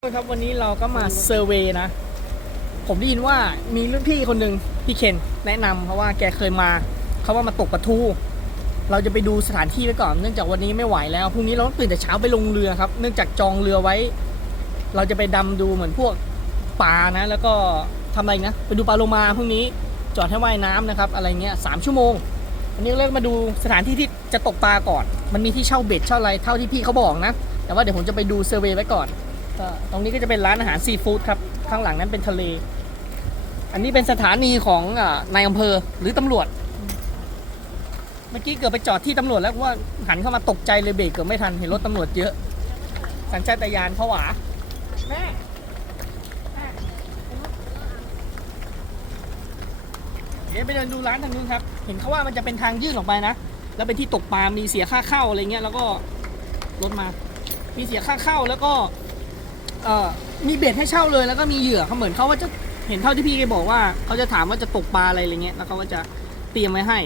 ครับวันนี้เราก็มาเซอร์เวย์นะ ผมได้ยินว่ามีรุ่นพี่คนหนึ่งพี่เคนแนะนำเพราะว่าแกเคยมาเขาว่ามาตกปลาทู เราจะไปดูสถานที่ไว้ก่อนเนื่องจากวันนี้ไม่ไหวแล้วพรุ่งนี้เราต้องตื่นแต่เช้าไปลงเรือครับ เนื่องจากจองเรือไว้ เราจะไปดำดูเหมือนพวกปลานะ แล้วก็ทำอะไรนะไปดูปลาโลมาพรุ่งนี้จอดให้ว่ายน้ำนะครับอะไรเงี้ยสามชั่วโมงวันนี้เรามาดูสถานที่ที่จะตกปลาก่อน มันมีที่เช่าเบ็ดเช่าอะไรเท่าที่พี่เขาบอกนะ แต่ว่าเดี๋ยวผมจะไปดูเซอร์เวย์ไว้ก่อน ก็ตรงนี้ก็จะเป็นร้านอาหารซีฟู้ดครับข้างหลังนั้นเป็นทะเล อันนี้เป็นสถานีของนายอำเภอหรือตำรวจ เมื่อกี้เกือบไปจอดที่ตำรวจแล้วว่าหันเข้ามาตกใจเลยเบรกเกือบไม่ทันเห็นรถตำรวจเยอะ สัญชาตญาณผวาแม่แม่เดี๋ยวไปเดินดูร้านทางนู้นครับ เห็นเขาว่ามันจะเป็นทางยื่นออกไปนะ แล้วเป็นที่ตกปลา มีเสียค่าเข้าอะไรเงี้ย แล้วก็รถมา มีเสียค่าเข้าแล้วก็ เอ่อมีเบ็ดให้เช่าเลยแล้วก็มีเหยื่อเขาเหมือนเขาว่าจะเห็นเท่าที่พี่แกบอกว่าเขาจะถามว่าจะตกปลาอะไรอะไรเงี้ยแล้วเขาก็จะเตรียมไว้ให้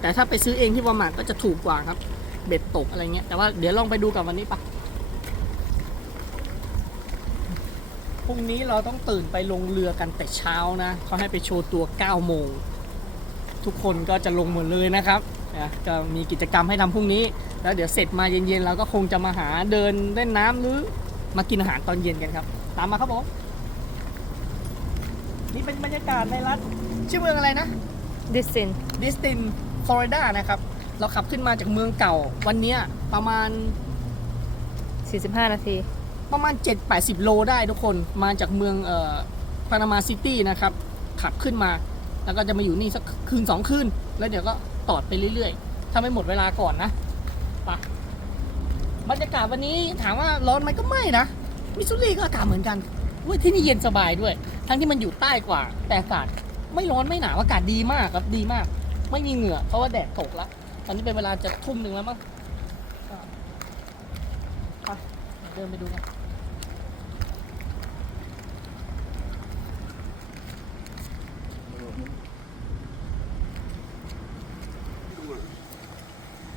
แต่ถ้าไปซื้อเองที่วอร์มาร์ทก็จะถูกกว่าครับ เบ็ดตกอะไรเงี้ยแต่ว่าเดี๋ยวลองไปดูกับวันนี้ปะพรุ่งนี้เราต้องตื่นไปลงเรือกันแต่เช้านะเขาให้ไปโชว์ตัว 9 โมง ทุกคนก็จะลงหมดเลยนะครับจะมีกิจกรรมให้ทำพรุ่งนี้ แล้วเดี๋ยวเสร็จมาเย็นๆเราก็คงจะมาหาเดินเล่นน้ำหรือ มากินอาหารตอนเย็นกันครับ ตามมาครับผมนี่เป็นบรรยากาศในรัฐชื่อเมืองอะไรนะดิสซินดิสตินฟลอริดานะครับ เราขับขึ้นมาจากเมืองเก่า วันเนี้ยประมาณ 45 นาที ประมาณ 7-80 โลได้ทุกคนมาจากเมืองเอ่อพานามาซิตี้นะครับ ขับขึ้นมา แล้วก็จะมาอยู่นี่สักคืนสองคืน แล้วเดี๋ยวก็ต่อไปเรื่อยๆ ถ้าไม่หมดเวลาก่อนนะไป บรรยากาศวันนี้ถามว่าร้อนไหมก็ไม่นะ มิสซูรีก็อากาศเหมือนกันว้ยที่นี่เย็นสบายด้วย ทั้งที่มันอยู่ใต้กว่า แต่อากาศไม่ร้อนไม่หนาวอากาศดีมากครับดีมาก ไม่มีเหงื่อเพราะว่าแดดตกแล้วตอนนี้เป็นเวลาจะทุ่มหนึ่งแล้วมั้งไปเดินไปดูกัน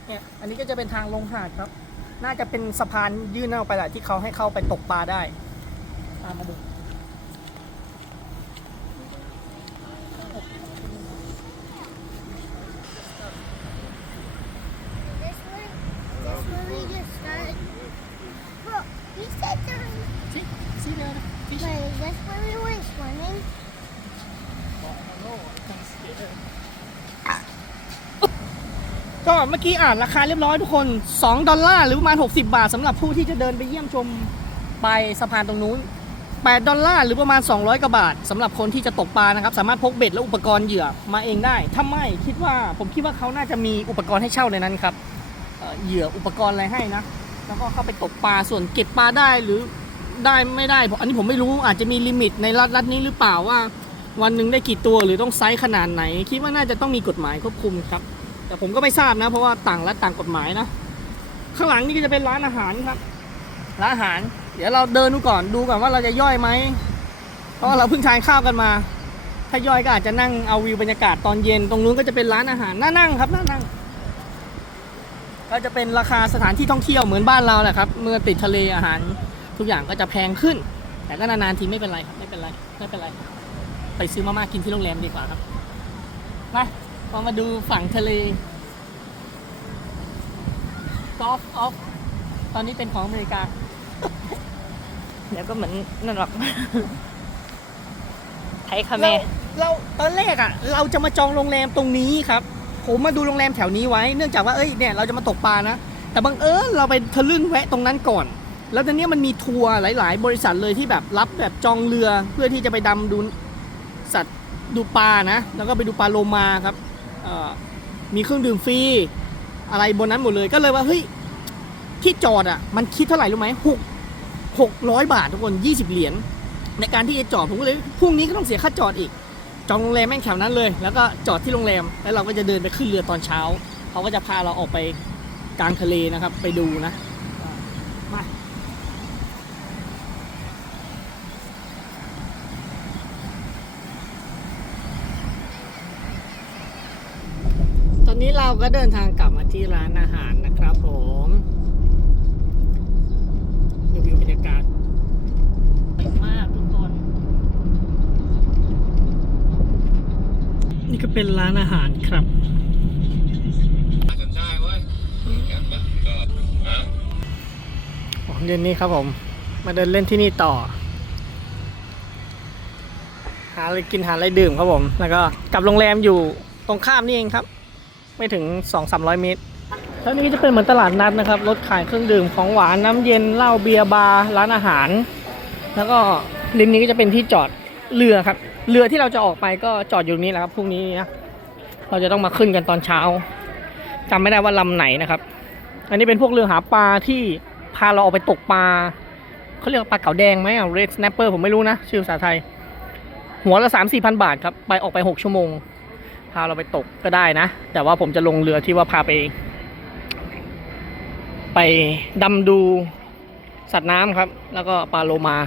เนี่ยอันนี้ก็จะเป็นทางลงหาดครับ น่าจะเป็นสะพานยื่นออกไปแหละที่เขาให้เข้าไปตกปลาได้ตามมาดู ก็เมื่อกี้อ่านราคาเรียบร้อยทุกคน 2 ดอลลาร์หรือประมาณ 60 บาทสำหรับผู้ที่จะเดินไปเยี่ยมชมไปสะพานตรงนู้น 8 ดอลลาร์หรือประมาณ 200กว่าบาทสำหรับคนที่จะตกปลานะครับ สามารถพกเบ็ดและอุปกรณ์เหยื่อมาเองได้ถ้าไม่คิดว่าผมคิดว่าเขาน่าจะมีอุปกรณ์ให้เช่าในนั้นครับเหยื่ออุปกรณ์อะไรให้นะ แล้วก็เข้าไปตกปลาส่วนเก็บปลาได้หรือได้ไม่ได้อันนี้ผมไม่รู้อาจจะมีลิมิตในรัฐรัฐนี้หรือเปล่าว่า วันหนึ่งได้กี่ตัวหรือต้องไซส์ขนาดไหน คิดว่าน่าจะต้องมีกฎหมายควบคุมครับ แต่ผมก็ไม่ทราบนะ เพราะว่าต่างรัฐต่างกฎหมายนะ ข้างหลังนี่ก็จะเป็นร้านอาหารครับ ร้านอาหาร เดี๋ยวเราเดินดูก่อนดูก่อนว่าเราจะย่อยไหม เพราะว่าเราเพิ่งทานข้าวกันมา ถ้าย่อยก็อาจจะนั่งเอาวิวบรรยากาศตอนเย็น ตรงนู้นก็จะเป็นร้านอาหารน่านั่งครับน่านั่ง ก็จะเป็นราคาสถานที่ท่องเที่ยวเหมือนบ้านเราแหละครับ เมื่อติดทะเลอาหารทุกอย่างก็จะแพงขึ้น แต่ก็นานๆทีไม่เป็นไรครับไม่เป็นไรไม่เป็นไร ไปซื้อมาม่ากินที่โรงแรมดีกว่าครับ มา เรามาดูฝั่งทะเลกอล์ฟออฟตอนนี้เป็นของอเมริกา เดี๋ยวก็เหมือนนั่นหรอกไทยคาเมเราเราตอนแรกอะ เราจะมาจองโรงแรมตรงนี้ครับ ผมมาดูโรงแรมแถวนี้ไว้ เนื่องจากว่าเอ้ยเนี่ยเราจะมาตกปลานะ แต่บังเอิญเราไปทะลึ่งแวะตรงนั้นก่อน แล้วตอนนี้ยมันมีทัวร์หลาย ๆ บริษัทเลยที่แบบรับแบบจองเรือเพื่อที่จะไปดำดูสัตว์ดูปลานะ แล้วก็ไปดูปลาโลมาครับเอ่อ มีเครื่องดื่มฟรีอะไรบนนั้นหมดเลยก็เลยว่าเฮ้ยที่จอดอะมันคิดเท่าไหร่รู้ไหมหกหกร้อยบาททุกคนยี่สิบเหรียญในการที่จะจอดผมก็เลยพรุ่งนี้ก็ต้องเสียค่าจอดอีก จองโรงแรมแม่งแถวนั้นเลย แล้วก็จอดที่โรงแรมแล้วเราก็จะเดินไปขึ้นเรือตอนเช้า เขาก็จะพาเราออกไปกลางทะเลนะครับ ไปดูนะ อนนี้เราก็เดินทางกลับมาที่ร้านอาหารนะครับผมดูวิวบรรยากาศสวยมากทุกคน นี่ก็เป็นร้านอาหารครับของเย็นนี้ครับผม มาเดินเล่นที่นี่ต่อ หาอะไรกินหาอะไรดื่มครับผม แล้วก็กลับโรงแรมอยู่ตรงข้ามนี่เองครับ ไม่ถึง 2-300 เมตรแล้วนี้จะเป็นเหมือนตลาดนัดนะครับ รถขายเครื่องดื่มของหวานน้ำเย็นเหล้าเบียร์บาร์ร้านอาหาร แล้วก็ริมนี้ก็จะเป็นที่จอดเรือครับ เรือที่เราจะออกไปก็จอดอยู่นี้แหละครับพรุ่งนี้นะเราจะต้องมาขึ้นกันตอนเช้าจำไม่ได้ว่าลำไหนนะครับ อันนี้เป็นพวกเรือหาปลาที่พาเราออกไปตกปลาเขาเรียกปลาเก๋าแดงไหมอะ red snapper ผมไม่รู้นะชื่อภาษาไทย หัวละสามสี่พันบาทครับ ไปออกไปหกชั่วโมง พาเราไปตกก็ได้นะ แต่ว่าผมจะลงเรือที่ว่าพาไป ไปดำดูสัตว์น้ำครับ แล้วก็ปลาโลมา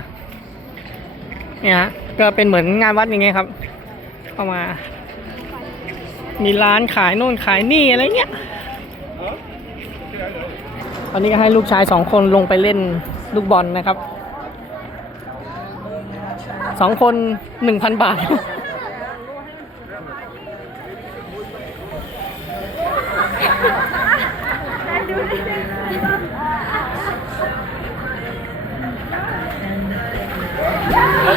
เนี่ยฮะก็เป็นเหมือนงานวัดอย่างเงี้ยครับ เข้ามา มีร้านขายโน่นขายนี่อะไรเงี้ยตอนนี้ก็ให้ลูกชายสองคนลงไปเล่นลูกบอลนะครับสองคนหนึ่งพันบาท เ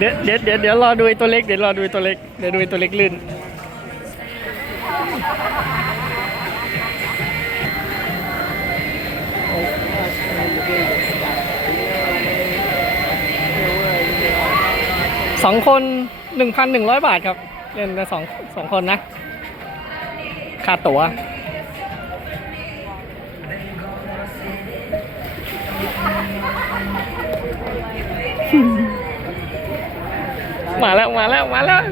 ดี๋ยวเดี๋ยวเดี๋ยวเดี๋ยวรอดูไอ้ตัวเล็กเดี๋ยวรอดูไอ้ตัวเล็กเดี๋ยวดูไอ้ตัวเล็กลื่นสองคนหนึ่งพันหนึ่งร้อยบาทครับ เล่นกันสองสองคนนะ ค่าตั๋วมาแล้ว มาแล้ว มาแล้ว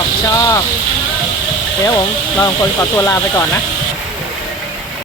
อบชอบเดี๋ยวผมลองคนขอตัวลาไปก่อนนะ